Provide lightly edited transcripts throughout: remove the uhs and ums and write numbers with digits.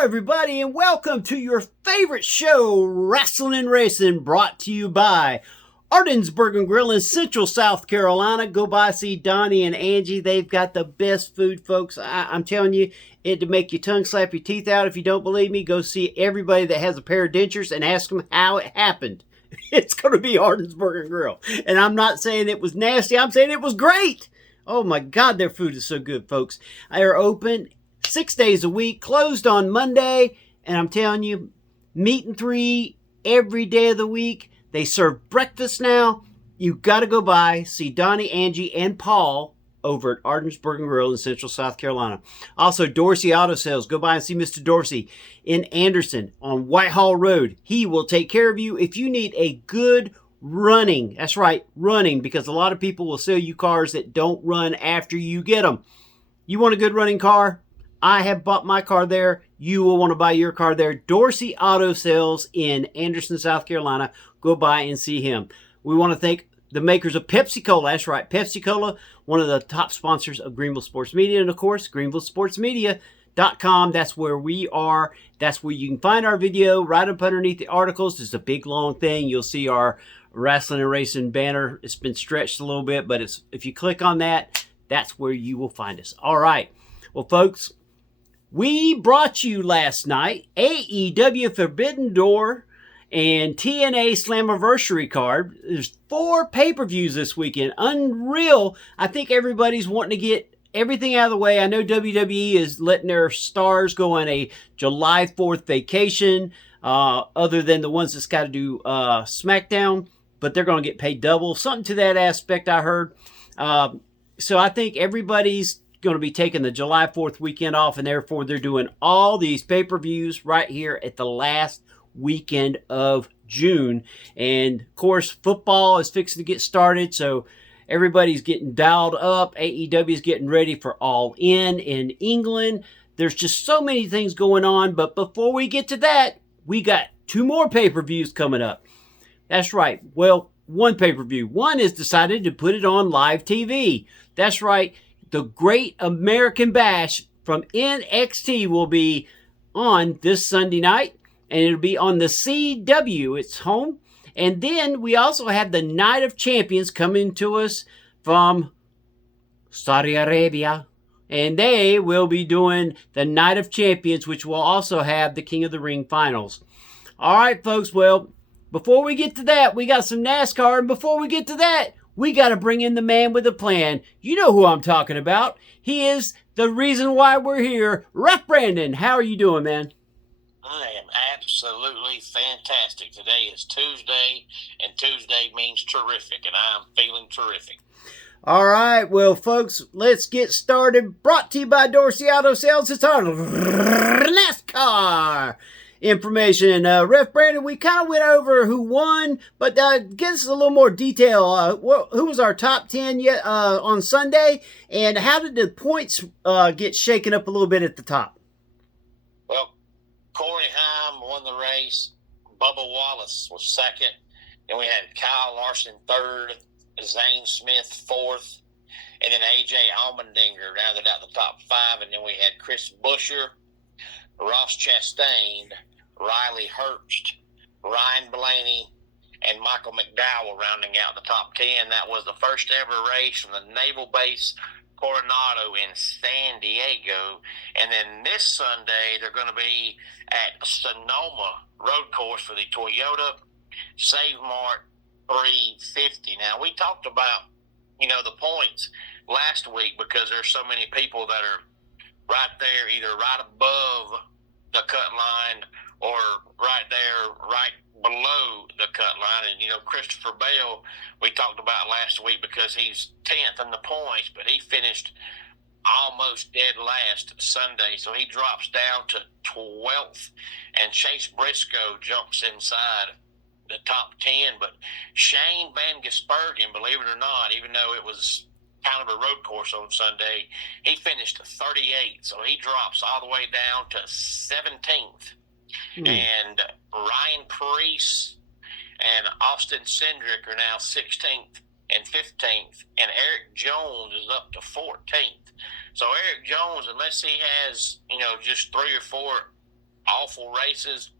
Hello, everybody, and welcome to your favorite show, Rasslin and Racin, brought to you by Ardensburg and Grill in Central South Carolina. Go by, see Donnie and Angie. They've got the best food, folks. I'm telling you, it'd make your tongue slap your teeth out. If you don't believe me, go see everybody that has a pair of dentures and ask them how it happened. It's going to be Ardensburg and Grill. And I'm not saying it was nasty. I'm saying it was great. Oh, my God, their food is so good, folks. They're open 6 days a week, closed on Monday, and I'm telling you, meat and three every day of the week. They serve breakfast now. You got to go by, see Donnie, Angie, and Paul over at Ardensburg and Grill in Central South Carolina. Also, Dorsey Auto Sales. Go by and see Mr. Dorsey in Anderson on Whitehall Road. He will take care of you if you need a good running. That's right, running, because a lot of people will sell you cars that don't run after you get them. You want a good running car? I have bought my car there. You will want to buy your car there. Dorsey Auto Sales in Anderson, South Carolina. Go by and see him. We want to thank the makers of Pepsi Cola. That's right, Pepsi Cola, one of the top sponsors of Greenville Sports Media. And, of course, GreenvilleSportsMedia.com. That's where we are. That's where you can find our video right up underneath the articles. It's a big, long thing. You'll see our Rasslin and Racin banner. It's been stretched a little bit, but if you click on that, that's where you will find us. All right. Well, folks, we brought you last night AEW Forbidden Door and TNA Slammiversary card. There's 4 pay-per-views this weekend. Unreal. I think everybody's wanting to get everything out of the way. I know WWE is letting their stars go on a July 4th vacation, other than the ones that's got to do SmackDown, but they're going to get paid double. Something to that aspect, I heard. So I think everybody's going to be taking the July 4th weekend off, and therefore they're doing all these pay-per-views right here at the last weekend of June. And of course, football is fixing to get started, so everybody's getting dialed up. AEW is getting ready for All In England. There's just so many things going on, but before we get to that, we got 2 more pay-per-views coming up. That's right. Well, one pay-per-view. One is decided to put it on live TV. That's right. The Great American Bash from NXT will be on this Sunday night, and it'll be on the CW. It's home. And then we also have the Night of Champions coming to us from Saudi Arabia, and they will be doing the Night of Champions, which will also have the King of the Ring finals. All right, folks. Well, before we get to that, we got some NASCAR, and before we get to that, we got to bring in the man with a plan. You know who I'm talking about. He is the reason why we're here. Ref Brandon, how are you doing, man? I am absolutely fantastic. Today is Tuesday, and Tuesday means terrific, and I'm feeling terrific. All right, well, folks, let's get started. Brought to you by Dorsey Auto Sales. It's our NASCAR information. Ref Brandon, we kind of went over who won, but give us a little more detail. Who was our top 10 on Sunday, and how did the points get shaken up a little bit at the top? Well, Corey Heim won the race. Bubba Wallace was second. Then we had Kyle Larson third, Zane Smith fourth, and then A.J. Allmendinger rounded out the top 5, and then we had Chris Buescher, Ross Chastain, Riley Herbst, Ryan Blaney, and Michael McDowell rounding out the top 10. That was the first ever race from the Naval Base Coronado in San Diego. And then this Sunday, they're going to be at Sonoma Road Course for the Toyota Save Mart 350. Now, we talked about, the points last week because there's so many people that are right there, either right above the cut line or right there, right below the cut line. And, Christopher Bell, we talked about last week because he's 10th in the points, but he finished almost dead last Sunday. So he drops down to 12th, and Chase Briscoe jumps inside the top 10. But Shane Van Gisbergen, believe it or not, even though it was kind of a road course on Sunday, he finished 38th, so he drops all the way down to 17th. And Ryan Preece and Austin Cindric are now 16th and 15th, and Eric Jones is up to 14th. So Eric Jones, unless he has, just 3 or 4 awful races,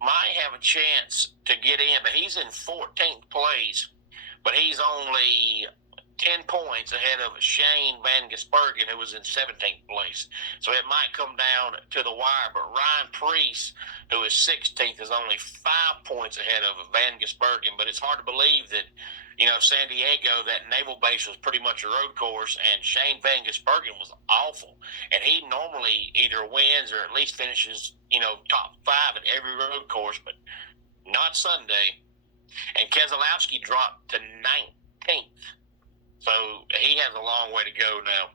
might have a chance to get in. But he's in 14th place, but he's only 10 points ahead of Shane Van Gisbergen, who was in 17th place. So it might come down to the wire. But Ryan Preece, who is 16th, is only 5 points ahead of Van Gisbergen. But it's hard to believe that, San Diego, that naval base was pretty much a road course, and Shane Van Gisbergen was awful. And he normally either wins or at least finishes, top 5 at every road course, but not Sunday. And Keselowski dropped to 19th. So he has a long way to go now.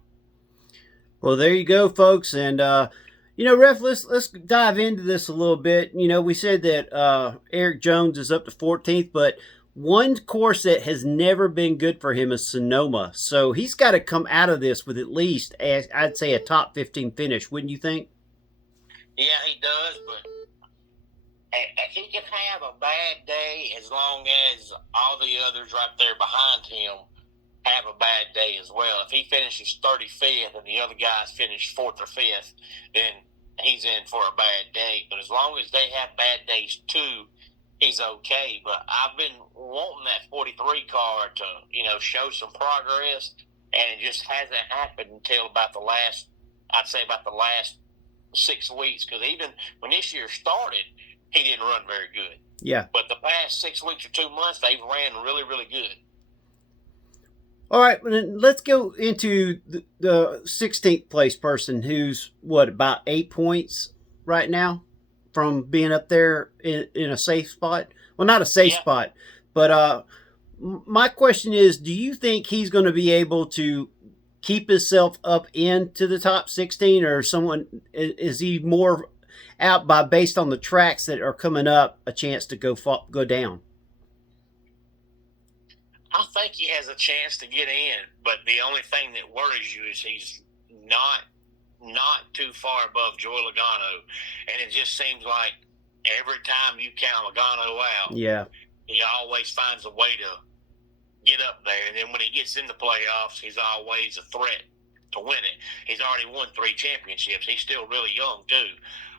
Well, there you go, folks. And, Ref, let's dive into this a little bit. We said that Eric Jones is up to 14th, but one course that has never been good for him is Sonoma. So he's got to come out of this with at least, I'd say, a top 15 finish, wouldn't you think? Yeah, he does, but he can have a bad day as long as all the others right there behind him have a bad day as well. If he finishes 35th and the other guys finish 4th or 5th, then he's in for a bad day. But as long as they have bad days too, he's okay. But I've been wanting that 43 car to, show some progress, and it just hasn't happened until about the last 6 weeks. Because even when this year started, he didn't run very good. Yeah. But the past 6 weeks or 2 months, they've ran really, really good. All right, let's go into the 16th place person who's, about 8 points right now from being up there in a safe spot? Well, not a safe spot, but my question is, do you think he's going to be able to keep himself up into the top 16, or is he more out based on the tracks that are coming up, a chance to go down? I think he has a chance to get in, but the only thing that worries you is he's not too far above Joey Logano, and it just seems like every time you count Logano out, he always finds a way to get up there, and then when he gets in the playoffs, he's always a threat to win it. He's already won 3 championships. He's still really young too,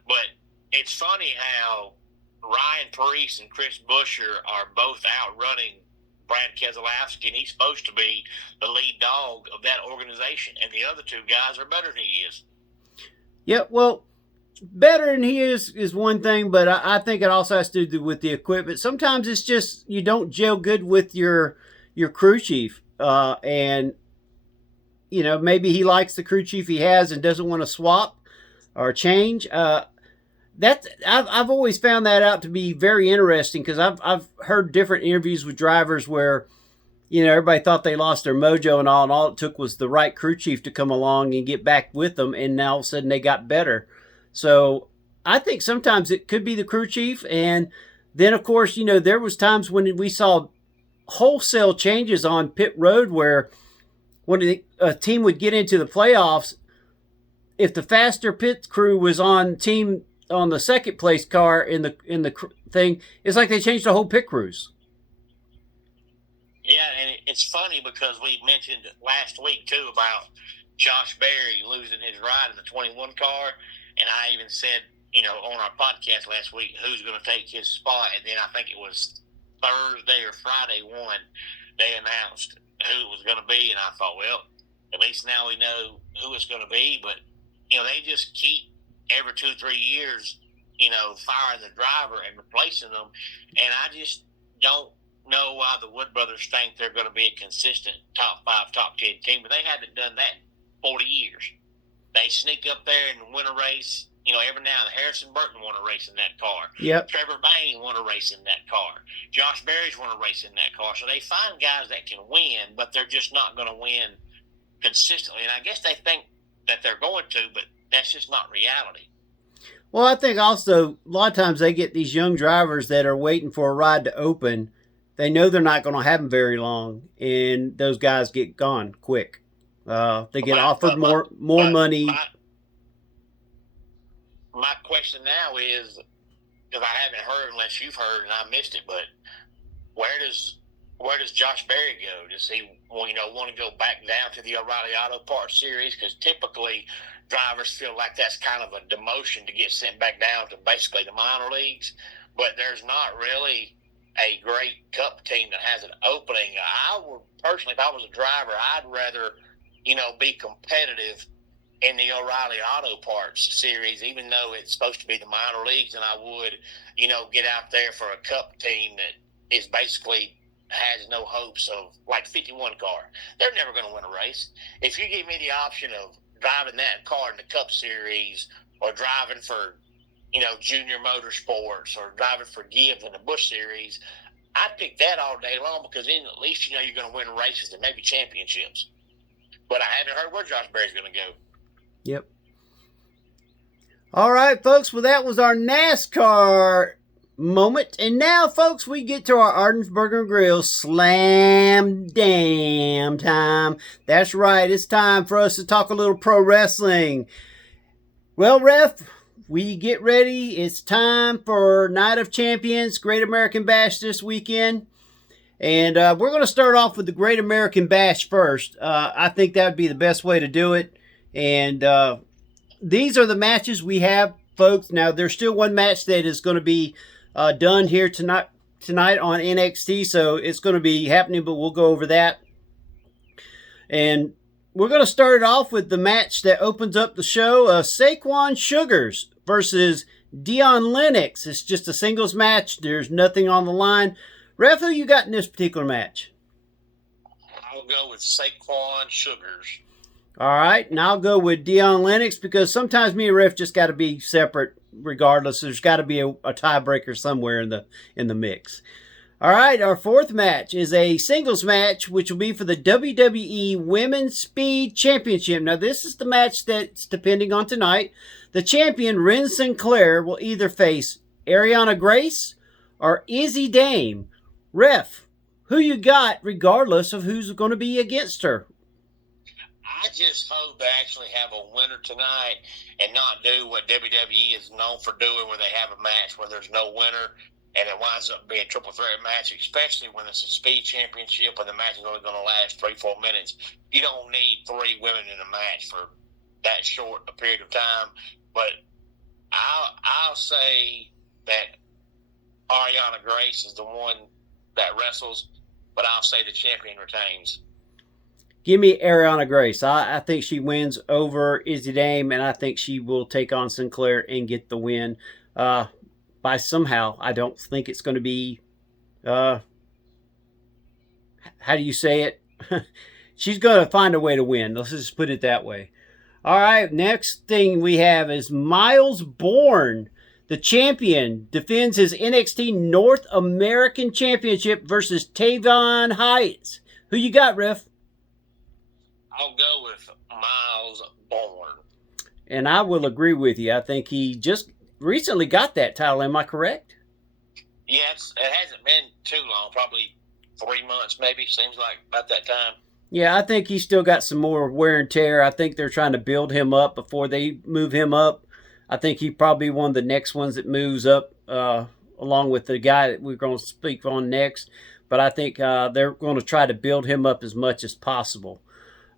but it's funny how Ryan Preece and Chris Buescher are both outrunning Brad Keselowski, and he's supposed to be the lead dog of that organization, and the other 2 guys are better than he is. Yeah, well, better than he is one thing, but I think it also has to do with the equipment. Sometimes it's just you don't gel good with your crew chief, and maybe he likes the crew chief he has and doesn't want to swap or change. I've always found that out to be very interesting, because I've heard different interviews with drivers where everybody thought they lost their mojo, and all it took was the right crew chief to come along and get back with them, and now all of a sudden they got better. So I think sometimes it could be the crew chief, and then of course there was times when we saw wholesale changes on pit road where when a team would get into the playoffs, if the faster pit crew was on the second place car in the thing, it's like they changed the whole pit crews. Yeah, and it's funny because we mentioned last week too about Josh Berry losing his ride in the 21 car, and I even said, on our podcast last week, who's going to take his spot, and then I think it was Thursday or Friday they announced who it was going to be, and I thought, well, at least now we know who it's going to be, but they just keep every 2-3 years, firing the driver and replacing them. And I just don't know why the Wood brothers think they're going to be a consistent top 5, top 10 team, but they haven't done that in 40 years. They sneak up there and win a race, every now and then. Harrison Burton won a race in that car. Yep. Trevor Bayne won a race in that car. Josh Berry's won a race in that car. So they find guys that can win, but they're just not going to win consistently. And I guess they think that they're going to, but that's just not reality. Well, I think also a lot of times they get these young drivers that are waiting for a ride to open. They know they're not going to have them very long, and those guys get gone quick. They get offered more money. My question now is, because I haven't heard, unless you've heard and I missed it, but where does Josh Berry go? Does he want to go back down to the O'Reilly Auto Parts Series? Because typically drivers feel like that's kind of a demotion to get sent back down to basically the minor leagues. But there's not really a great Cup team that has an opening. I would personally, if I was a driver, I'd rather, be competitive in the O'Reilly Auto Parts series, even though it's supposed to be the minor leagues, and I would, get out there for a Cup team that is basically has no hopes of, like 51 car. They're never going to win a race. If you give me the option of driving that car in the Cup Series or driving for, Junior Motorsports or driving for Gibbs in the Busch Series, I'd pick that all day long because then at least you're going to win races and maybe championships. But I haven't heard where Josh Berry's going to go. Yep. All right, folks. Well, that was our NASCAR moment. And now, folks, we get to our Arden's Burger and Grill Slam Dam time. That's right. It's time for us to talk a little pro wrestling. Well, Ref, we get ready. It's time for Night of Champions, Great American Bash this weekend. And we're going to start off with the Great American Bash first. I think that would be the best way to do it. And these are the matches we have, folks. Now, there's still one match that is going to be done here tonight on NXT, so it's going to be happening, but we'll go over that. And we're going to start it off with the match that opens up the show, Saquon Sugars versus Dion Lennox. It's just a singles match. There's nothing on the line. Ref, who you got in this particular match? I'll go with Saquon Sugars. All right, and I'll go with Dion Lennox because sometimes me and Ref just got to be separate regardless. There's got to be a tiebreaker somewhere in the mix. All right, our fourth match is a singles match, which will be for the WWE Women's Speed Championship. Now, this is the match that's depending on tonight. The champion, Ren Sinclair, will either face Ariana Grace or Izzy Dame. Ref, who you got regardless of who's going to be against her? I just hope they actually have a winner tonight and not do what WWE is known for doing, where they have a match where there's no winner and it winds up being a triple threat match, especially when it's a speed championship and the match is only going to last 3-4 minutes. You don't need 3 women in a match for that short a period of time. But I'll say that Ariana Grace is the one that wrestles, but I'll say the champion retains. Give me Ariana Grace. I think she wins over Izzy Dame, and I think she will take on Sinclair and get the win by somehow. I don't think it's going to be, how do you say it? She's going to find a way to win. Let's just put it that way. All right, next thing we have is Miles Bourne. The champion defends his NXT North American Championship versus Tavon Heights. Who you got, Ref? I'll go with Miles Bourne. And I will agree with you. I think he just recently got that title. Am I correct? Yes, it hasn't been too long. Probably 3 months, maybe. Seems like about that time. Yeah, I think he's still got some more wear and tear. I think they're trying to build him up before they move him up. I think he probably one of the next ones that moves up along with the guy that we're going to speak on next. But I think they're going to try to build him up as much as possible.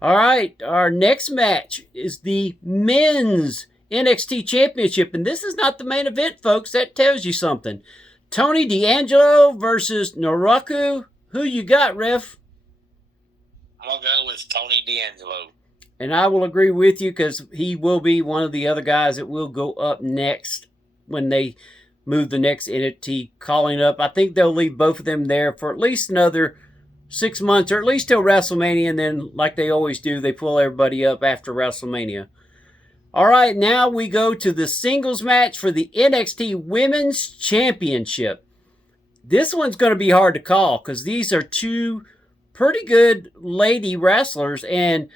All right, our next match is the Men's NXT Championship. And this is not the main event, folks. That tells you something. Tony D'Angelo versus Naruku. Who you got, Ref? I'll go with Tony D'Angelo. And I will agree with you because he will be one of the other guys that will go up next when they move the next entity calling up. I think they'll leave both of them there for at least another 6 months or at least till WrestleMania. And then, like they always do, they pull everybody up after WrestleMania. All right, now we go to the singles match for the NXT Women's Championship. This one's going to be hard to call because these are two pretty good lady wrestlers. And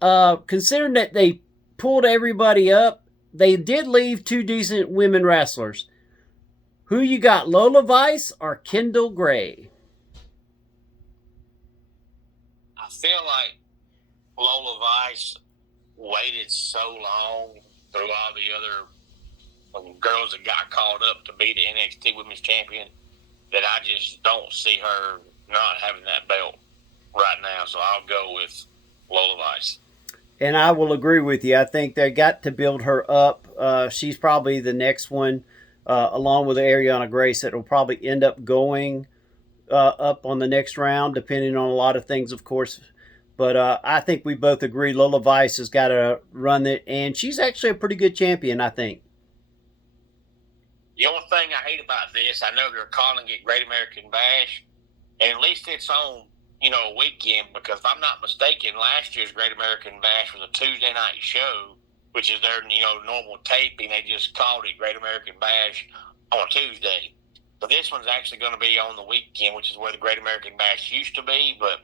considering that they pulled everybody up, they did leave two decent women wrestlers. Who you got, Lola Vice or Kendall Gray? I feel like Lola Vice waited so long through all the other girls that got called up to be the NXT Women's Champion that I just don't see her not having that belt right now. So I'll go with Lola Vice. And I will agree with you. I think they got to build her up. She's probably the next one, along with Ariana Grace, that will probably end up going up on the next round, depending on a lot of things, of course. But I think we both agree Lola Vice has got to run it, and she's actually a pretty good champion, I think. The only thing I hate about this, I know they're calling it Great American Bash, and at least it's on, a weekend, because if I'm not mistaken, last year's Great American Bash was a Tuesday night show, which is their, normal taping. They just called it Great American Bash on a Tuesday. But this one's actually going to be on the weekend, which is where the Great American Bash used to be. But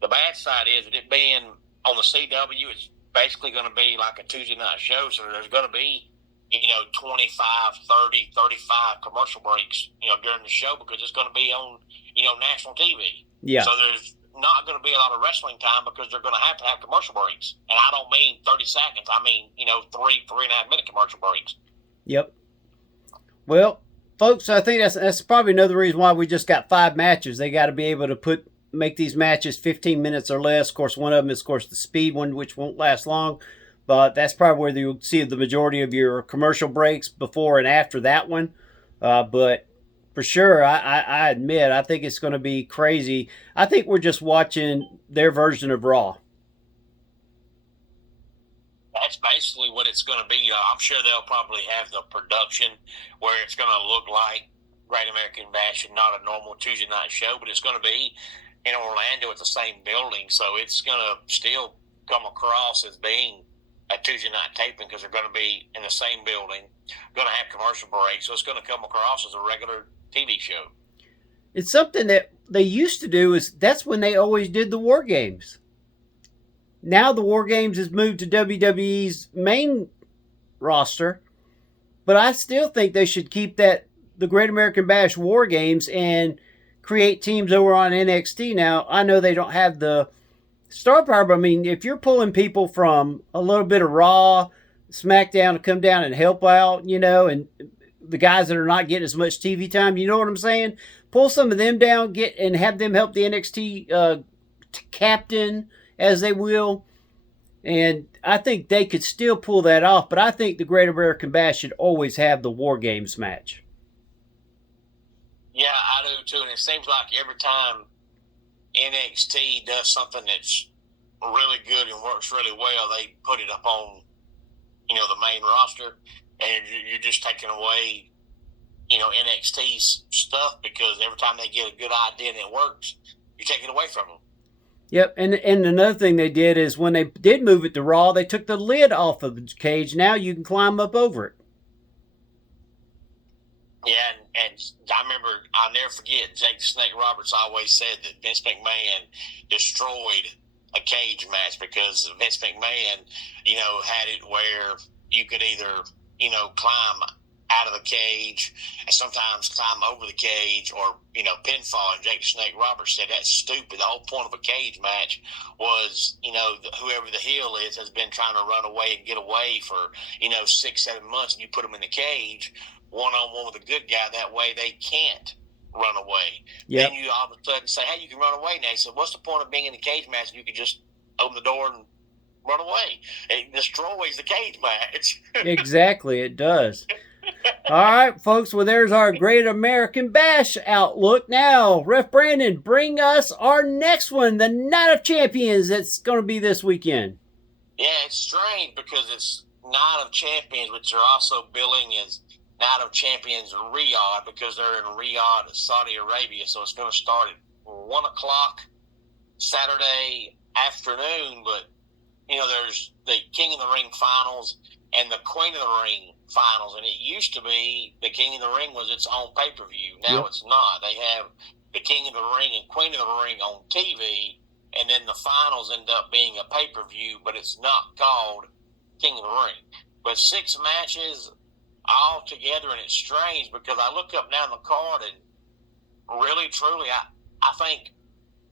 the bad side is that it being on the CW, it's basically going to be like a Tuesday night show, so there's going to be 25, 30, 35 commercial breaks, during the show, because it's going to be on, national TV. Yeah. So there's not going to be a lot of wrestling time because they're going to have commercial breaks. And I don't mean 30 seconds. I mean, 3.5 minute commercial breaks. Yep. Well, folks, I think that's probably another reason why we just got 5 matches. They got to be able to make these matches 15 minutes or less. Of course, one of them is, of course, the speed one, which won't last long. But that's probably where you'll see the majority of your commercial breaks before and after that one. But for sure, I admit, I think it's going to be crazy. I think we're just watching their version of Raw. That's basically what it's going to be. I'm sure they'll probably have the production where it's going to look like Great American Bash and not a normal Tuesday night show, but it's going to be in Orlando at the same building. So it's going to still come across as being a Tuesday night taping because they're going to be in the same building, going to have commercial breaks, so it's going to come across as a regular TV show. It's something that they used to do. That's when they always did the War Games. Now the War Games has moved to WWE's main roster, but I still think they should keep the Great American Bash War Games and create teams over on NXT. Now, I know they don't have the star power, but I mean, if you're pulling people from a little bit of Raw, SmackDown to come down and help out, and the guys that are not getting as much TV time, you know what I'm saying? Pull some of them down, and have them help the NXT captain, as they will. And I think they could still pull that off, but I think the Great American Bash should always have the War Games match. Yeah, I do too, and it seems like every time NXT does something that's really good and works really well, they put it up on, the main roster, and you're just taking away, NXT's stuff, because every time they get a good idea and it works, you take it away from them. Yep, and another thing they did is when they did move it to Raw, they took the lid off of the cage. Now you can climb up over it. Yeah, and I remember, I'll never forget, Jake the Snake Roberts always said that Vince McMahon destroyed a cage match because Vince McMahon, had it where you could either, climb out of the cage and sometimes climb over the cage or, pinfall. And Jake the Snake Roberts said that's stupid. The whole point of a cage match was, whoever the heel is has been trying to run away and get away for, 6-7 months, and you put them in the cage one-on-one with a good guy. That way they can't run away. Yep. Then you all of a sudden say, hey, you can run away now. He said, what's the point of being in the cage match? And you can just open the door and run away. It destroys the cage match. Exactly, it does. All right, folks. Well, there's our Great American Bash outlook. Now, Ref Brandon, bring us our next one, the Night of Champions. That's going to be this weekend. Yeah, it's strange because it's Night of Champions, which are also billing as Night of Champions Riyadh, because they're in Riyadh, Saudi Arabia. So it's going to start at 1 o'clock Saturday afternoon. But, there's the King of the Ring finals and the Queen of the Ring finals. And it used to be the King of the Ring was its own pay-per-view. Now It's not. They have the King of the Ring and Queen of the Ring on TV, and then the finals end up being a pay-per-view, but it's not called King of the Ring. But 6 matches all together, and it's strange because I look up now in the card, and really, truly, I think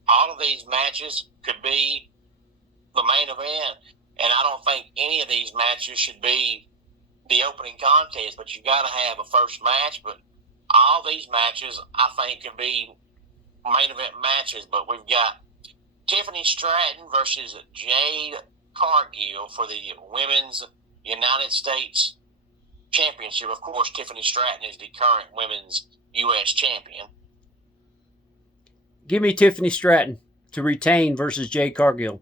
all of these matches could be the main event, and I don't think any of these matches should be the opening contest, but you got to have a first match. But all these matches, I think, can be main event matches. But we've got Tiffany Stratton versus Jade Cargill for the Women's United States Championship. Of course, Tiffany Stratton is the current Women's U.S. champion. Give me Tiffany Stratton to retain versus Jade Cargill.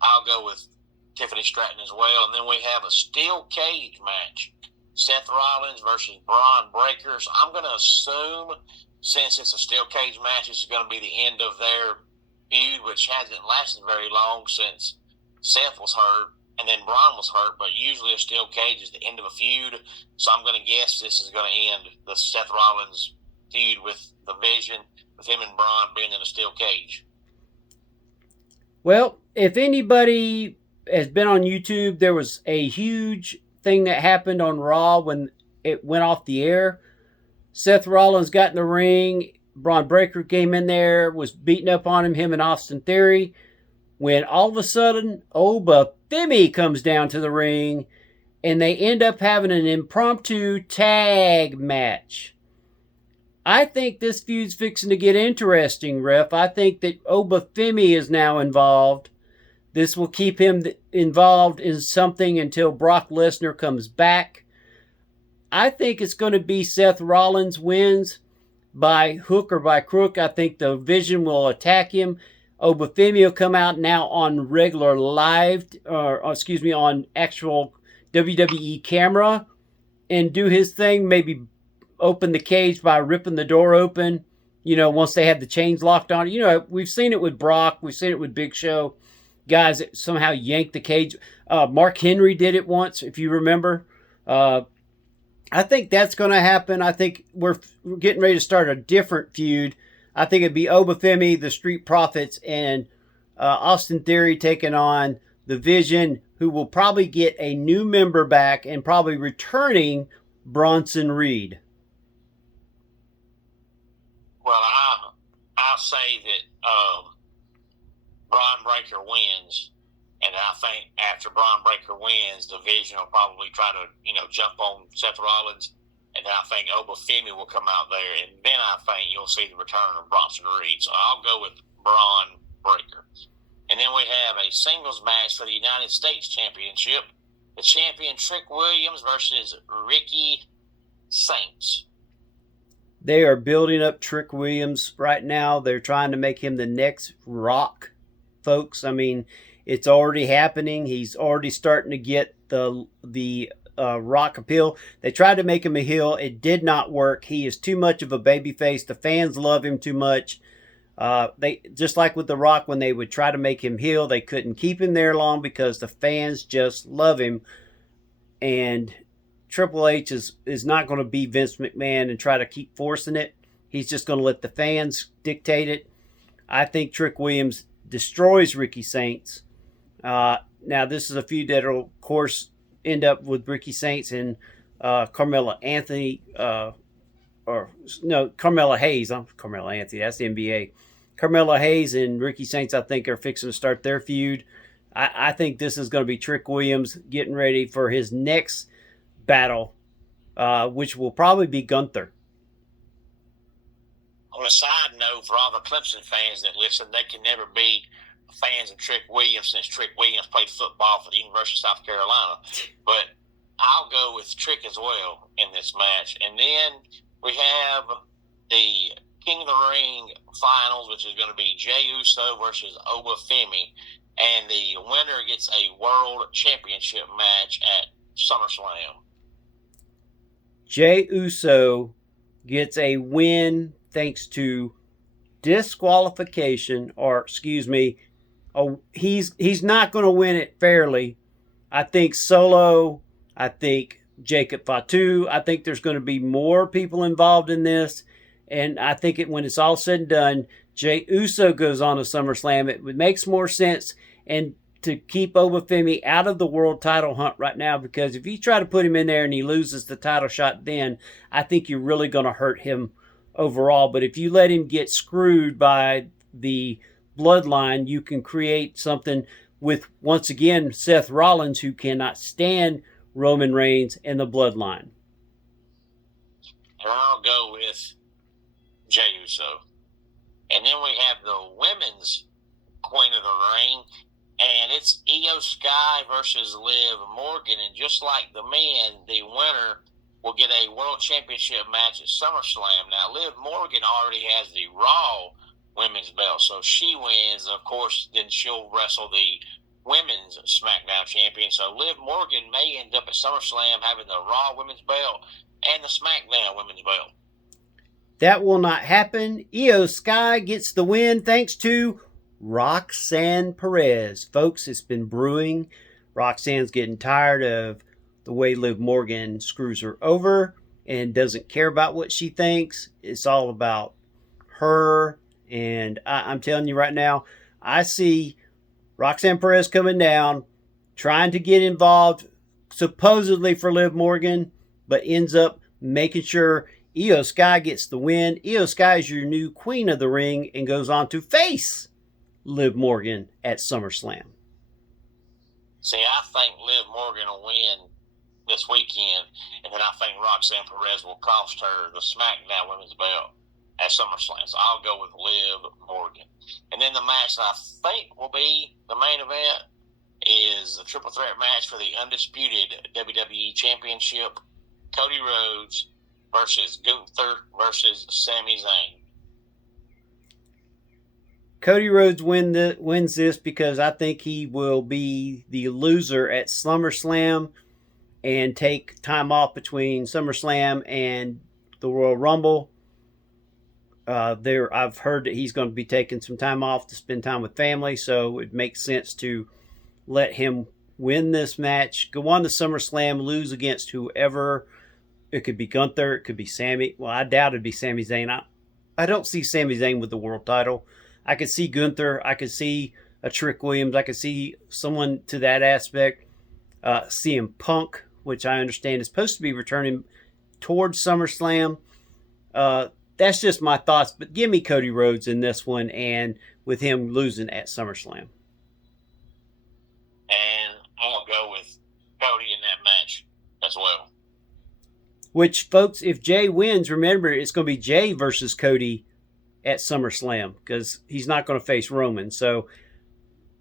I'll go with Tiffany Stratton as well. And then we have a steel cage match. Seth Rollins versus Braun Breaker. So I'm going to assume, since it's a steel cage match, this is going to be the end of their feud, which hasn't lasted very long since Seth was hurt and then Braun was hurt. But usually a steel cage is the end of a feud. So I'm going to guess this is going to end the Seth Rollins feud with the Vision, with him and Braun being in a steel cage. Well, if anybody has been on YouTube, there was a huge thing that happened on Raw when it went off the air. Seth Rollins got in the ring. Braun Breaker came in there, was beating up on him and Austin Theory. When all of a sudden, Femi comes down to the ring, and they end up having an impromptu tag match. I think this feud's fixing to get interesting, Ref. I think that Femi is now involved. This will keep him involved in something until Brock Lesnar comes back. I think it's going to be Seth Rollins wins by hook or by crook. I think the Vision will attack him. Femi will come out now on regular live, on actual WWE camera and do his thing. Maybe open the cage by ripping the door open, once they had the chains locked on. We've seen it with Brock. We've seen it with Big Show. Guys that somehow yanked the cage. Mark Henry did it once, if you remember. I think that's going to happen. I think we're getting ready to start a different feud. I think it'd be Femi, the Street Profits, and Austin Theory taking on the Vision, who will probably get a new member back and probably returning Bronson Reed. Well, I'll say that Braun Breaker wins, and I think after Braun Breaker wins, the Vision will probably try to, jump on Seth Rollins, and I think Femi will come out there, and then I think you'll see the return of Bronson Reed. So I'll go with Braun Breaker. And then we have a singles match for the United States Championship. The champion Trick Williams versus Ricky Saints. They are building up Trick Williams right now. They're trying to make him the next Rock, folks. I mean, it's already happening. He's already starting to get the Rock appeal. They tried to make him a heel. It did not work. He is too much of a babyface. The fans love him too much. They just like with The Rock, when they would try to make him heel, they couldn't keep him there long because the fans just love him. And Triple H is not going to be Vince McMahon and try to keep forcing it. He's just going to let the fans dictate it. I think Trick Williams destroys Ricky Saints. Now, this is a feud that will, of course, end up with Ricky Saints and Carmella Hayes. I'm Carmella Anthony. That's the NBA. Carmella Hayes and Ricky Saints, I think, are fixing to start their feud. I think this is going to be Trick Williams getting ready for his next battle, which will probably be Gunther. On a side note, for all the Clemson fans that listen, they can never be fans of Trick Williams since Trick Williams played football for the University of South Carolina. But I'll go with Trick as well in this match. And then we have the King of the Ring finals, which is going to be Jey Uso versus Femi. And the winner gets a World Championship match at SummerSlam. Jey Uso gets a win thanks to disqualification, he's not going to win it fairly. I think Solo, I think Jacob Fatu, I think there's going to be more people involved in this, and I think when it's all said and done, Jey Uso goes on to SummerSlam. It makes more sense and to keep Femi out of the world title hunt right now, because if you try to put him in there and he loses the title shot, then I think you're really going to hurt him overall. But if you let him get screwed by the bloodline, you can create something with, once again, Seth Rollins, who cannot stand Roman Reigns and the bloodline. And I'll go with Jey Uso. And then we have the women's Queen of the Ring. And it's Io Sky versus Liv Morgan. And just like the men, the winner will get a World Championship match at SummerSlam. Now, Liv Morgan already has the Raw women's belt. So if she wins, of course, then she'll wrestle the women's SmackDown champion. So Liv Morgan may end up at SummerSlam having the Raw women's belt and the SmackDown women's belt. That will not happen. Io Sky gets the win thanks to Roxanne Perez. Folks, it's been brewing. Roxanne's getting tired of the way Liv Morgan screws her over and doesn't care about what she thinks. It's all about her. And I'm telling you right now, I see Roxanne Perez coming down, trying to get involved, supposedly for Liv Morgan, but ends up making sure Io Sky gets the win. Io Sky is your new Queen of the Ring and goes on to face Liv Morgan at SummerSlam. See, I think Liv Morgan will win this weekend, and then I think Roxanne Perez will cost her the SmackDown women's belt at SummerSlam. So I'll go with Liv Morgan. And then the match that I think will be the main event is the triple threat match for the undisputed WWE Championship. Cody Rhodes versus Gunther versus Sami Zayn. Cody Rhodes wins this because I think he will be the loser at SummerSlam and take time off between SummerSlam and the Royal Rumble. I've heard that he's going to be taking some time off to spend time with family, so it makes sense to let him win this match, go on to SummerSlam, lose against whoever. It could be Gunther, it could be Sami. Well, I doubt it'd be Sami Zayn. I don't see Sami Zayn with the world title. I could see Gunther. I could see a Trick Williams. I could see someone to that aspect. CM Punk, which I understand is supposed to be returning towards SummerSlam. That's just my thoughts, but give me Cody Rhodes in this one, and with him losing at SummerSlam. And I'll go with Cody in that match as well. Which, folks, if Jay wins, remember, it's going to be Jay versus Cody at SummerSlam because he's not going to face Roman. So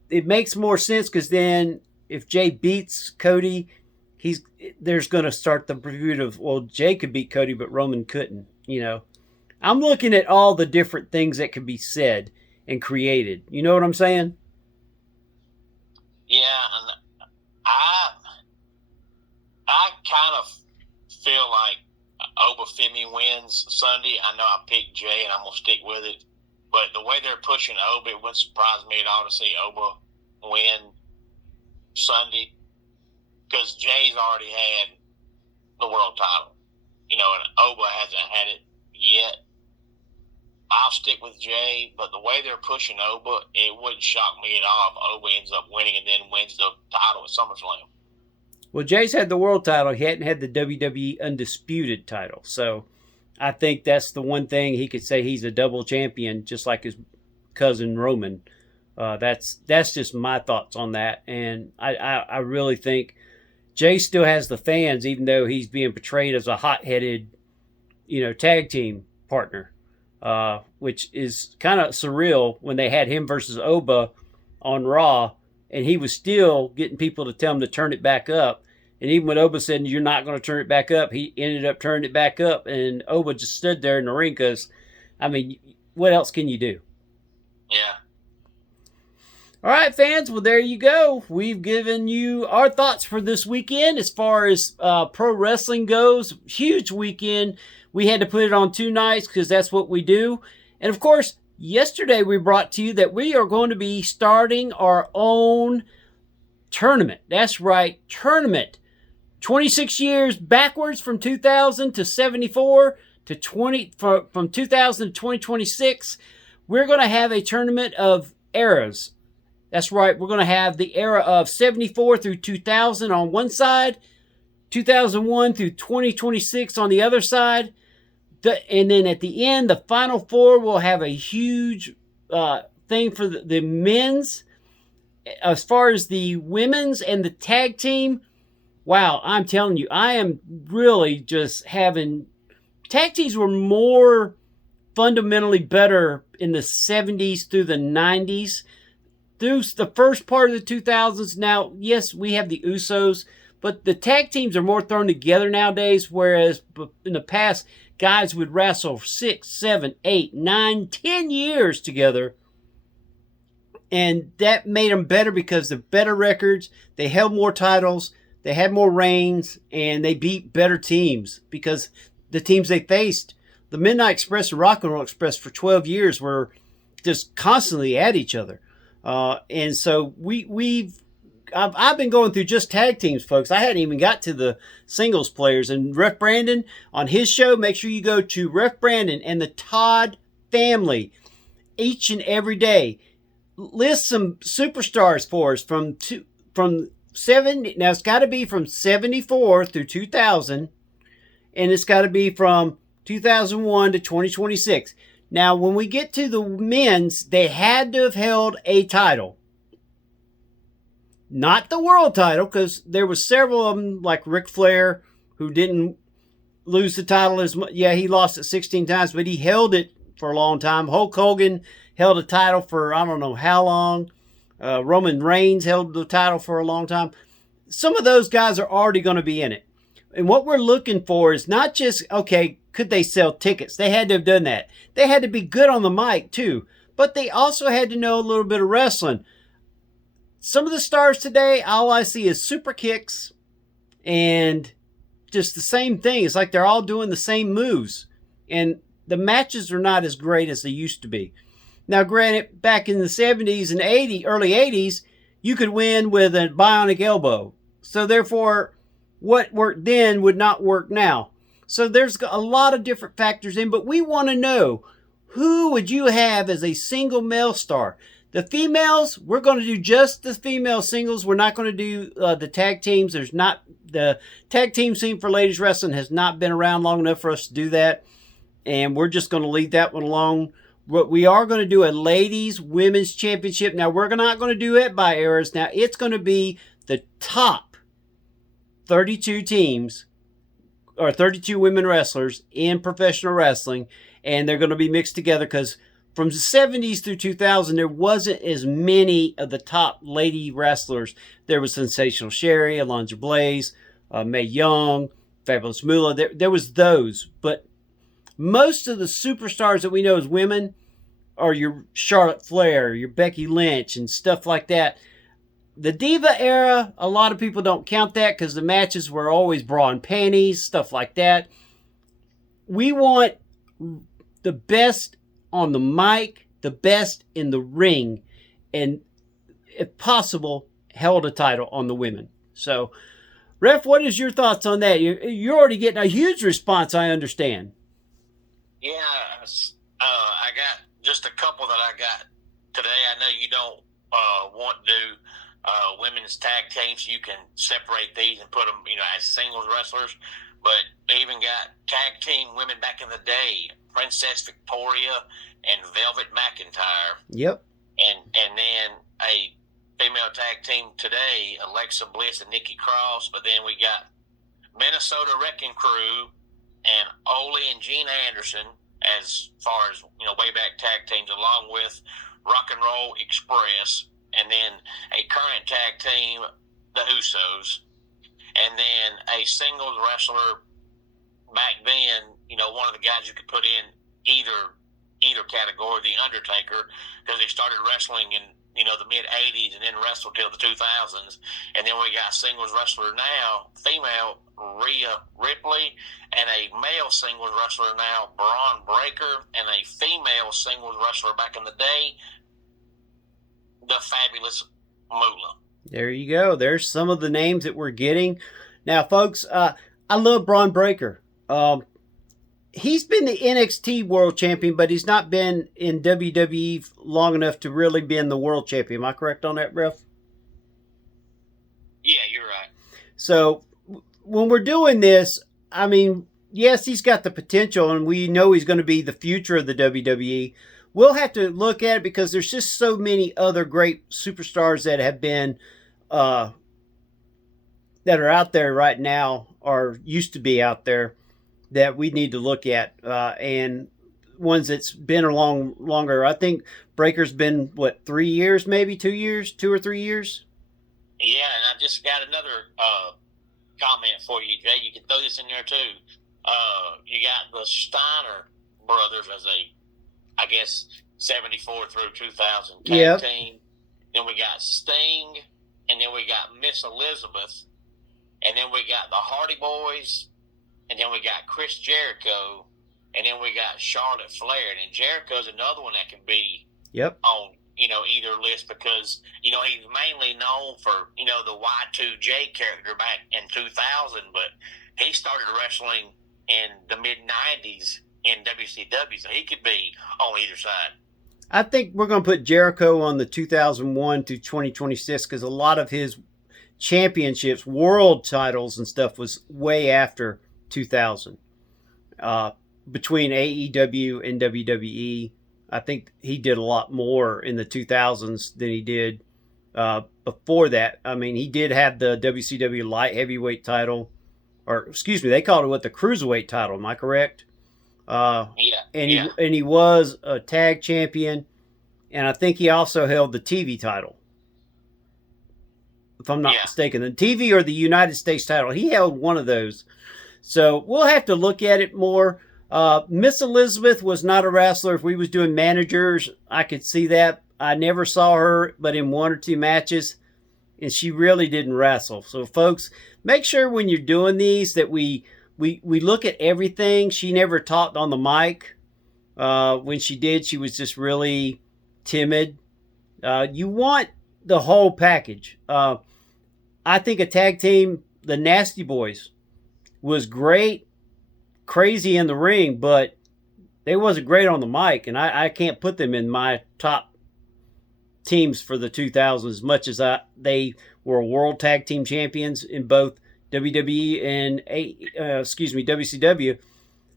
it makes more sense because then if Jay beats Cody, there's going to start the feud of, well, Jay could beat Cody, but Roman couldn't, you know. I'm looking at all the different things that could be said and created. You know what I'm saying? Yeah, and I kind of feel like Obafemi wins Sunday. I know I picked Jay, and I'm going to stick with it. But the way they're pushing Oba, it wouldn't surprise me at all to see Oba win Sunday because Jay's already had the world title. You know, and Oba hasn't had it yet. I'll stick with Jay, but the way they're pushing Oba, it wouldn't shock me at all if Oba ends up winning and then wins the title at SummerSlam. Well, Jay's had the world title. He hadn't had the WWE Undisputed title. So I think that's the one thing he could say he's a double champion, just like his cousin Roman. That's just my thoughts on that. And I really think Jay still has the fans, even though he's being portrayed as a hot-headed, tag team partner, which is kind of surreal when they had him versus Oba on Raw, and he was still getting people to tell him to turn it back up. And even when Oba said, you're not going to turn it back up, he ended up turning it back up, and Oba just stood there in the ring because, what else can you do? Yeah. All right, fans. Well, there you go. We've given you our thoughts for this weekend as far as pro wrestling goes. Huge weekend. We had to put it on 2 nights because that's what we do. And, of course, yesterday we brought to you that we are going to be starting our own tournament. That's right, tournament. 26 years backwards from 2000 to 74 to from 2000 to 2026. We're going to have a tournament of eras. That's right, we're going to have the era of 74 through 2000 on one side, 2001 through 2026 on the other side. And then at the end, the Final Four will have a huge thing for the men's. As far as the women's and the tag team, wow, I'm telling you, I am really just having... Tag teams were more fundamentally better in the 70s through the 90s. through the first part of the 2000s. Now, yes, we have the Usos, but the tag teams are more thrown together nowadays, whereas in the past, guys would wrestle 6, 7, 8, 9, 10 years together. And that made them better because they're better records. They held more titles. They had more reigns. And they beat better teams because the teams they faced, the Midnight Express and Rock and Roll Express for 12 years were just constantly at each other. And so I've been going through just tag teams, folks. I hadn't even got to the singles players. And Ref Brandon, on his show, make sure you go to Ref Brandon and the Todd family each and every day. List some superstars for us from 7. Now, it's got to be from 74 through 2000. And it's got to be from 2001 to 2026. Now, when we get to the men's, they had to have held a title. Not the world title, because there was several of them, like Ric Flair, who didn't lose the title as much. Yeah, he lost it 16 times, but he held it for a long time. Hulk Hogan held a title for I don't know how long. Roman Reigns held the title for a long time. Some of those guys are already going to be in it. And what we're looking for is not just, okay, could they sell tickets? They had to have done that. They had to be good on the mic, too. But they also had to know a little bit of wrestling. Some of the stars today, all I see is super kicks and just the same thing. It's like they're all doing the same moves. And the matches are not as great as they used to be. Now, granted, back in the 70s and early 80s, you could win with a bionic elbow. So therefore, what worked then would not work now. So there's a lot of different factors in, but we want to know, who would you have as a single male star? The females, we're going to do just the female singles. We're not going to do the tag teams. The tag team scene for ladies wrestling has not been around long enough for us to do that. And we're just going to leave that one alone. But we are going to do a ladies women's championship. Now, we're not going to do it by eras. Now, it's going to be the top 32 teams or 32 women wrestlers in professional wrestling. And they're going to be mixed together because from the 70s through 2000, there wasn't as many of the top lady wrestlers. There was Sensational Sherry, Alondra Blaze, Mae Young, Fabulous Moolah. There was those. But most of the superstars that we know as women are your Charlotte Flair, your Becky Lynch, and stuff like that. The Diva era, a lot of people don't count that because the matches were always bra and panties, stuff like that. We want the best on the mic, the best in the ring, and if possible, held a title on the women. So, Ref, what is your thoughts on that? You're already getting a huge response, I understand. Yeah, I got just a couple that I got today. I know you don't want to do women's tag teams. You can separate these and put them, as singles wrestlers. But they even got tag team women back in the day, Princess Victoria and Velvet McIntyre. Yep. And then a female tag team today, Alexa Bliss and Nikki Cross. But then we got Minnesota Wrecking Crew and Ole and Gene Anderson as far as, way back tag teams, along with Rock and Roll Express, and then a current tag team, the Usos, and then a singles wrestler back then, one of the guys you could put in either category, The Undertaker, because he started wrestling in the mid-'80s and then wrestled till the 2000s. And then we got singles wrestler now, female, Rhea Ripley, and a male singles wrestler now, Braun Breaker, and a female singles wrestler back in the day, the Fabulous Moolah. There you go. There's some of the names that we're getting. Now, folks, I love Braun Breaker. He's been the NXT World Champion, but he's not been in WWE long enough to really be in the World Champion. Am I correct on that, Ref? Yeah, you're right. So when we're doing this, I mean, yes, he's got the potential, and we know he's going to be the future of the WWE. We'll have to look at it because there's just so many other great superstars that have been, that are out there right now or used to be out there that we need to look at. And ones that's been along longer. I think Breaker's been what, 3 years, maybe 2 years, 2 or 3 years. Yeah, and I just got another comment for you, Jay. You can throw this in there too. You got the Steiner brothers as I guess, 74 through 2000 tag Yep. team. Then we got Sting, and then we got Miss Elizabeth, and then we got the Hardy Boys, and then we got Chris Jericho, and then we got Charlotte Flair. And Jericho's another one that can be Yep. on either list because he's mainly known for the Y2J character back in 2000, but he started wrestling in the mid 90s in WCW, so he could be on either side. I think we're going to put Jericho on the 2001 to 2026 because a lot of his championships, world titles and stuff was way after 2000. Between AEW and WWE, I think he did a lot more in the 2000s than he did before that. I mean, he did have the WCW light heavyweight title, or excuse me, they called it what, the cruiserweight title. Am I correct? And he was a tag champion, and I think he also held the TV title, if I'm not mistaken. The TV or the United States title. He held one of those. So we'll have to look at it more. Miss Elizabeth was not a wrestler. If we was doing managers, I could see that. I never saw her but in 1 or 2 matches, and she really didn't wrestle. So folks, make sure when you're doing these that we look at everything. She never talked on the mic. When she did, she was just really timid. You want the whole package. I think a tag team, the Nasty Boys, was great, crazy in the ring, but they wasn't great on the mic, and I can't put them in my top teams for the 2000s as much as they were world tag team champions in both WWE and WCW.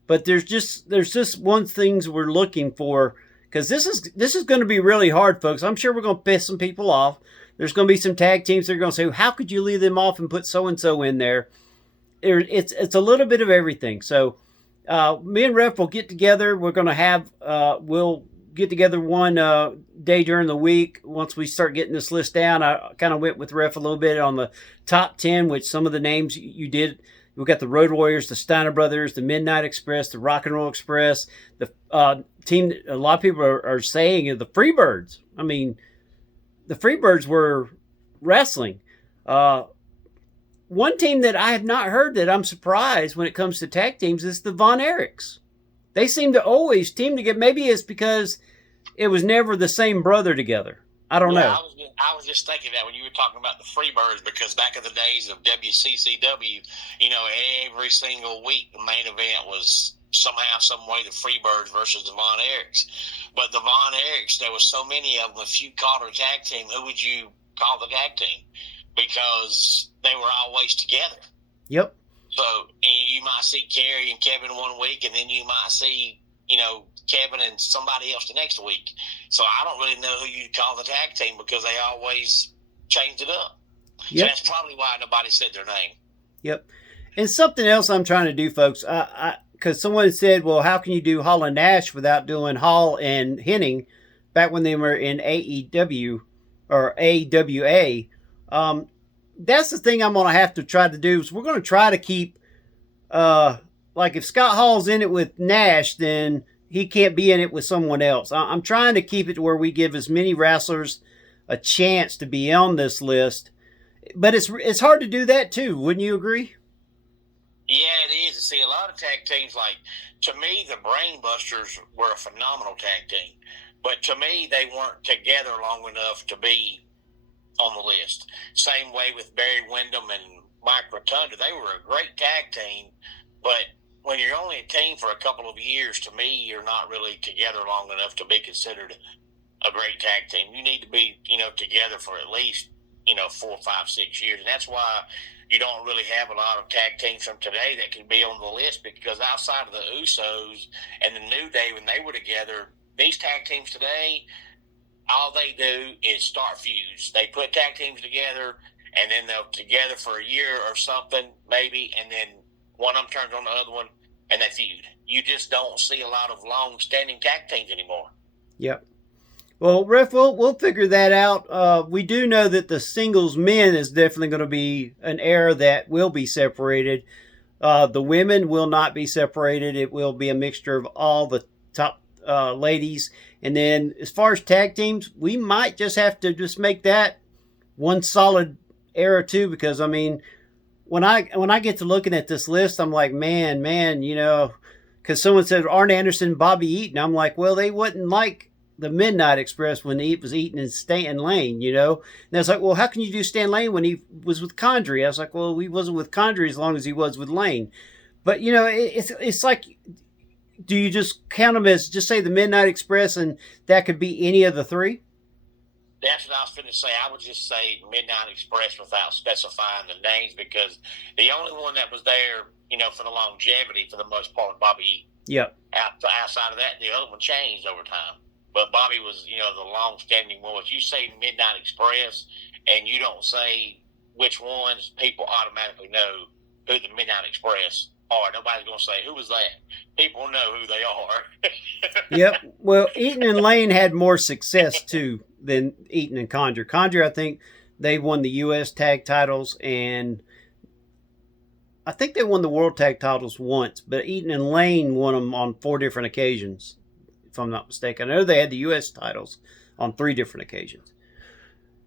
But there's just one things we're looking for, because this is going to be really hard, folks. I'm sure we're going to piss some people off. There's going to be some tag teams that are going to say, how could you leave them off and put so and so in there? It's a little bit of everything. So me and Ref will get together. We're going to have we'll get together one day during the week once we start getting this list down. I kind of went with Ref a little bit on the top 10, which some of the names you did. We've got the Road Warriors, the Steiner Brothers, the Midnight Express, the Rock and Roll Express, the team that a lot of people are saying is the Freebirds. I mean, the Freebirds were wrestling. One team that I have not heard that I'm surprised when it comes to tag teams is the Von Erichs. They seem to always team together. Maybe it's because it was never the same brother together. I don't know. I was just thinking that when you were talking about the Freebirds, because back in the days of WCCW, every single week the main event was somehow, some way, the Freebirds versus the Von Erichs. But the Von Erichs, there was so many of them. If you called a tag team, who would you call the tag team? Because they were always together. Yep. So you might see Kerry and Kevin one week, and then you might see, Kevin and somebody else the next week. So I don't really know who you'd call the tag team because they always changed it up. Yep. So that's probably why nobody said their name. Yep. And something else I'm trying to do, folks, because someone said, well, how can you do Hall and Nash without doing Hall and Hennig back when they were in AEW or AWA? That's the thing I'm going to have to try to do. Is we're going to try to keep, like if Scott Hall's in it with Nash, then he can't be in it with someone else. I'm trying to keep it to where we give as many wrestlers a chance to be on this list. But it's hard to do that too. Wouldn't you agree? Yeah, it is. See, a lot of tag teams, like, to me, the Brainbusters were a phenomenal tag team. But to me, they weren't together long enough to be on the list. Same way with Barry Windham and Mike Rotunda. They were a great tag team, but when you're only a team for a couple of years, to me, you're not really together long enough to be considered a great tag team. You need to be, together for at least, 4, 5, 6 years. And that's why you don't really have a lot of tag teams from today that can be on the list, because outside of the Usos and the New Day, when they were together, these tag teams today, all they do is start feuds. They put tag teams together, and then they'll together for a year or something, maybe, and then one of them turns on the other one, and they feud. You just don't see a lot of long-standing tag teams anymore. Yep. Well, Ref, we'll figure that out. We do know that the singles men is definitely going to be an era that will be separated. The women will not be separated. It will be a mixture of all the top ladies. And then as far as tag teams, we might just have to just make that one solid era too, because I mean, when I get to looking at this list, I'm like, man, you know, because someone said Arn Anderson, Bobby Eaton. I'm like, well, they wouldn't like the Midnight Express when he was Eaton and Stan Lane, you know. And I was like, well, how can you do Stan Lane when he was with Condrey? I was like, well, he wasn't with Condrey as long as he was with Lane. But you know, it's like, do you just count them as just say the Midnight Express, and that could be any of the three? That's what I was going to say. I would just say Midnight Express without specifying the names, because the only one that was there, you know, for the longevity for the most part was Bobby. Yep. Outside of that, the other one changed over time. But Bobby was, you know, the long-standing one. If you say Midnight Express and you don't say which ones, people automatically know who the Midnight Express are. Nobody's going to say, who was that? People know who they are. Yep. Well, Eaton and Lane had more success, too, than Eaton and Condrey. Condrey, I think they won the U.S. tag titles, and I think they won the world tag titles once, but Eaton and Lane won them on 4 different occasions, if I'm not mistaken. I know they had the U.S. titles on 3 different occasions.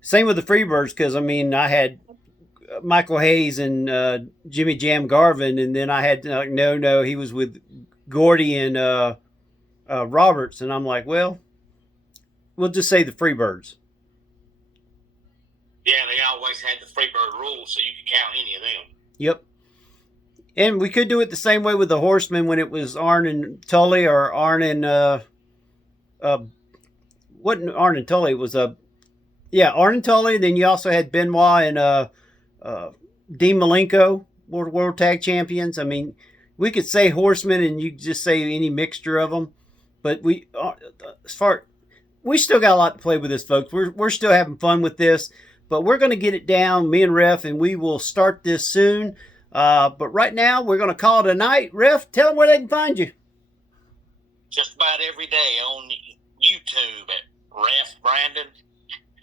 Same with the Freebirds, because, I mean, I had Michael Hayes and Jimmy Jam Garvin, and then I had, no, he was with Gordy and Roberts, and I'm like, well, we'll just say the Freebirds. Yeah, they always had the Freebird rules, so you could count any of them. Yep. And we could do it the same way with the Horsemen when it was Arn and Tully, or Arn and wasn't Arn and Tully, it was Arn and Tully. Then you also had Benoit and Dean Malenko, world tag champions. I mean, we could say Horsemen, and you could just say any mixture of them. But we still got a lot to play with this, folks. We're still having fun with this, but we're going to get it down, me and Ref, and we will start this soon. But right now, we're going to call it a night. Ref, tell them where they can find you. Just about every day on YouTube at Ref Brandon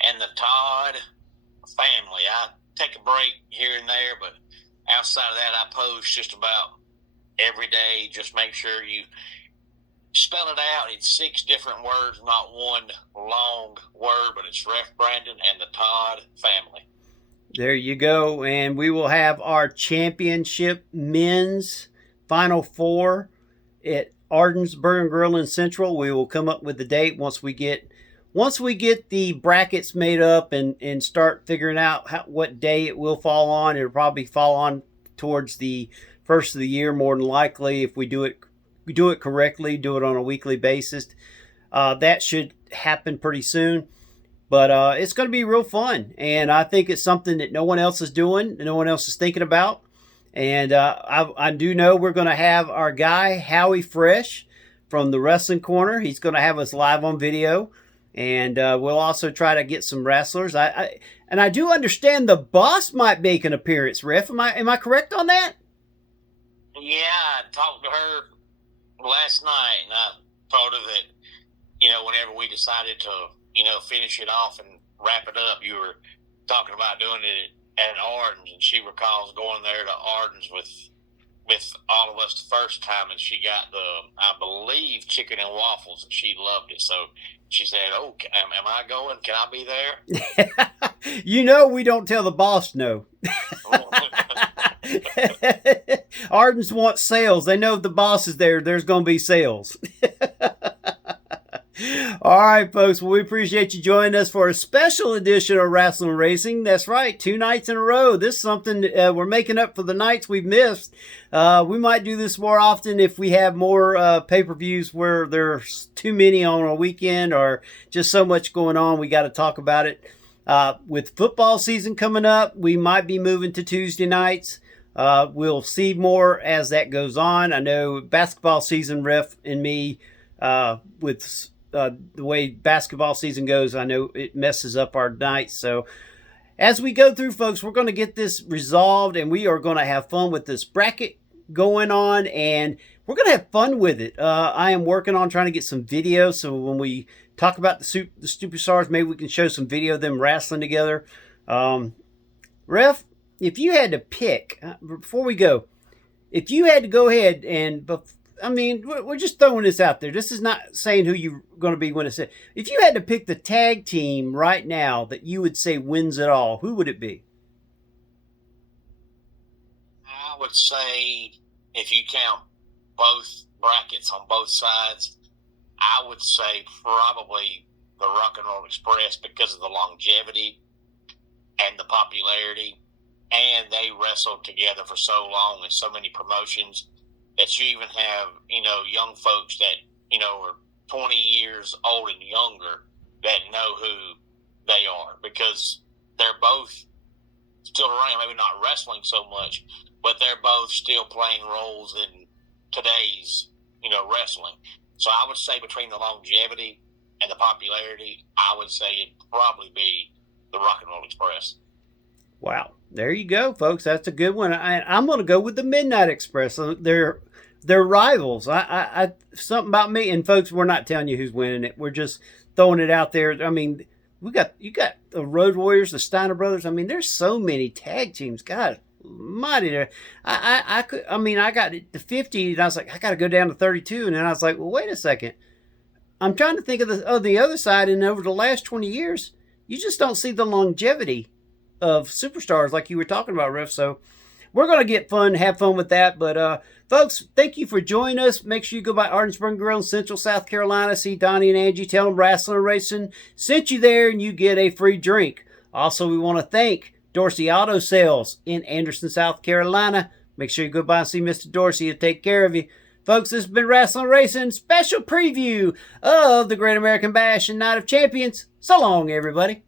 and the Todd family. I take a break here and there, but outside of that, I post just about every day. Just make sure you spell it out. It's 6 different words, not one long word, but it's Ref Brandon and the Todd family. There you go. And we will have our championship men's Final 4 at Arden's Burger and Grill in Central. We will come up with the date once we get the brackets made up and start figuring out what day it will fall on. It'll probably fall on towards the first of the year, more than likely, if we do it correctly, do it on a weekly basis. That should happen pretty soon. But it's going to be real fun, and I think it's something that no one else is doing, no one else is thinking about. And I do know we're going to have our guy, Howie Fresh, from the Wrestling Corner. He's going to have us live on video, and we'll also try to get some wrestlers. I do understand the Boss might make an appearance, Ref. Am I correct on that? Yeah, I talked to her last night, and I told her that, you know, whenever we decided to, you know, finish it off and wrap it up, you were talking about doing it at Arden's, and she recalls going there to Arden's with all of us the first time, and she got I believe, chicken and waffles, and she loved it. So she said, "Oh, am I going? Can I be there?" You know, we don't tell the boss no. Arden's wants sales. They know if the boss is there, there's going to be sales. All right, folks. Well, we appreciate you joining us for a special edition of Rasslin Racing. That's right, 2 nights in a row. This is something we're making up for the nights we've missed. We might do this more often if we have more pay-per-views where there's too many on a weekend or just so much going on. We got to talk about it. With football season coming up, we might be moving to Tuesday nights. We'll see more as that goes on. I know basketball season, Ref and me, with the way basketball season goes, I know it messes up our nights. So as we go through, folks, we're going to get this resolved, and we are going to have fun with this bracket going on, and we're going to have fun with it. I am working on trying to get some video, so when we talk about the superstars, maybe we can show some video of them wrestling together. Ref, if you had to pick, before we go, if you had to go ahead and, I mean, we're just throwing this out there. This is not saying who you're going to be when it's it. If you had to pick the tag team right now that you would say wins it all, who would it be? I would say, if you count both brackets on both sides, I would say probably the Rock and Roll Express, because of the longevity and the popularity, and they wrestled together for so long in so many promotions that you even have, young folks that, are 20 years old and younger that know who they are, because they're both still around, maybe not wrestling so much, but they're both still playing roles in today's, wrestling. So I would say between the longevity and the popularity, I would say it'd probably be the Rock and Roll Express. Wow, there you go, folks. That's a good one. I'm going to go with the Midnight Express. They're rivals. I something about me, and folks, we're not telling you who's winning it. We're just throwing it out there. I mean, you got the Road Warriors, the Steiner brothers. I mean, there's so many tag teams. God mighty there. I got it to 50, and I was like, I got to go down to 32, and then I was like, well, wait a second. I'm trying to think of the other side, and over the last 20 years, you just don't see the longevity of superstars like you were talking about, Riff. So we're going to have fun with that. But folks, thank you for joining us. Make sure you go by Arden Spring Grill in Central South Carolina. See Donnie and Angie. Tell them Rasslin and Racin sent you there, and you get a free drink. Also, we want to thank Dorsey Auto Sales in Anderson, South Carolina. Make sure you go by and see Mr. Dorsey. He'll take care of you. Folks, this has been Rasslin and Racin special preview of the Great American Bash and Night of Champions. So long, everybody.